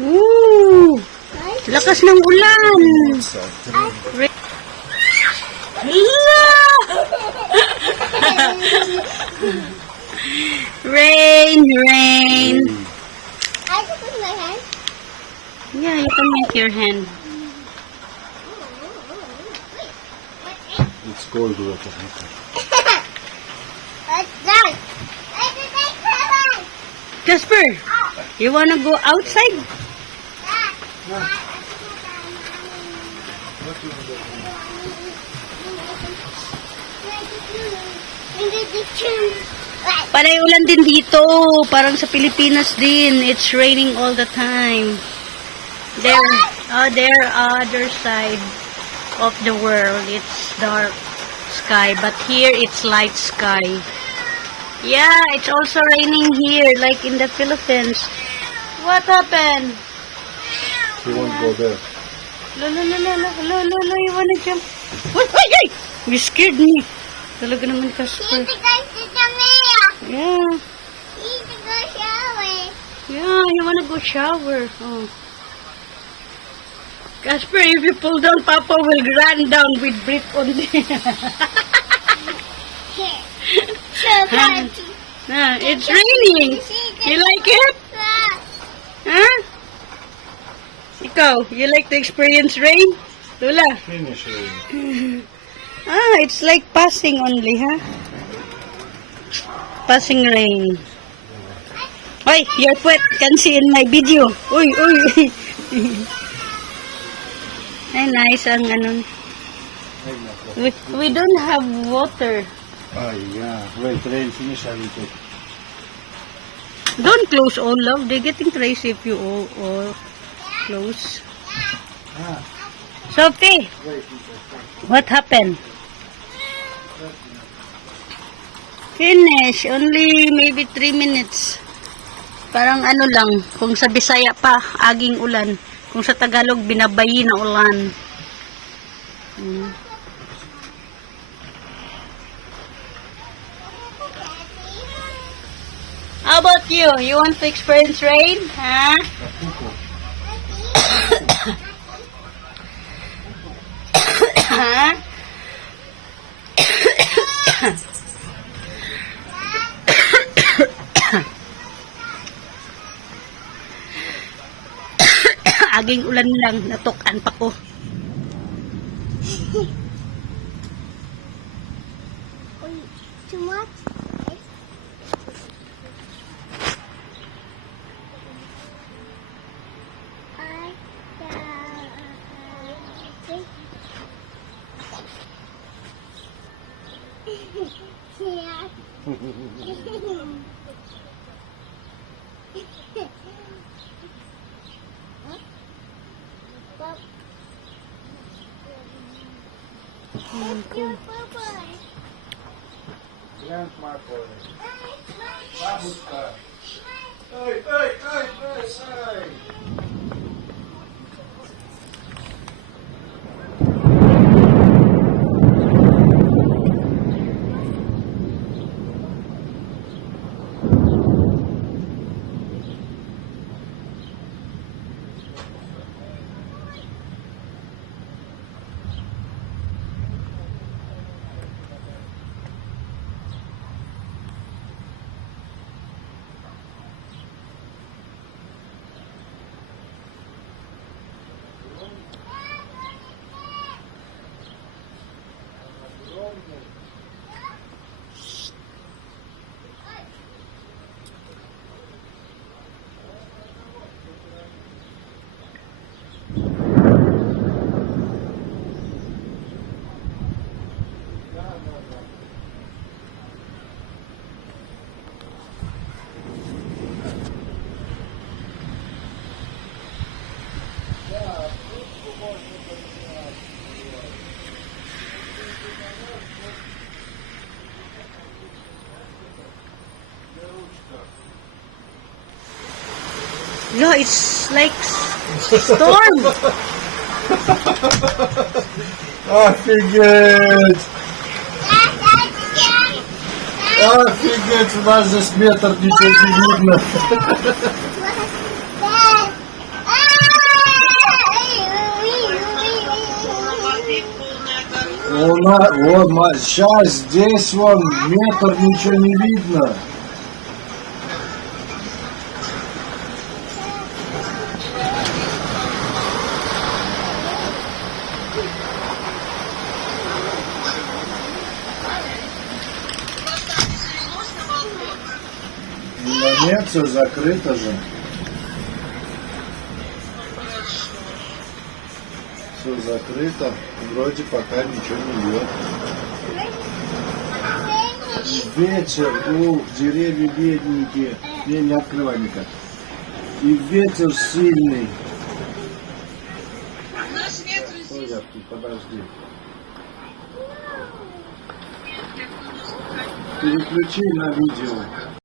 Ooh! Lakas ng ulan! Rain, rain. I can put my hand. Yeah, you can make your hand. It's cold water. What's that? I can take my Casper, you wanna go outside? Panay ulan din dito. Parang sa Pilipinas din. It's raining all the time. There other side of the world, it's dark sky. But here, it's light sky. Yeah, it's also raining here, like in the Philippines. What happened? She won't go there. La, you wanna jump? Ay! You scared me. Talaga naman, Casper. Yeah. Yeah, you wanna go shower. Oh. Casper, if you pull down, Papa will run down with Brit on there. It's raining. You like it? Huh? Ikaw, you like to experience rain? Lula? Finish it. It's like passing only, huh? Passing rain. Oy, your foot can see in my video. Uy. Ay, nice ang ano. We don't have water. Ah, yeah. Wait, rain finish, I will take. Don't close all, love. They're getting crazy if you all close. Sophie, what happened? Finish. Only maybe 3 minutes. Parang ano lang. Kung sa Bisaya pa, aging ulan. Kung sa Tagalog, binabayi na ulan. How about you? You want to experience rain? Huh? Huh? Aging ulan lang, natukan pa ko. Too much? Yan, smart boy. Babus ka. Ay! Yeah, it's like storm. Офигеть! Офигеть, у нас здесь метр, ничего не видно. Сейчас здесь вон метр, ничего не видно. Да нет, все закрыто же. Все закрыто. Вроде пока ничего не бьет. Ветер, ух, деревья бедненькие. Не открывай никак. И ветер сильный. Ой, я тут, подожди. Переключи на видео.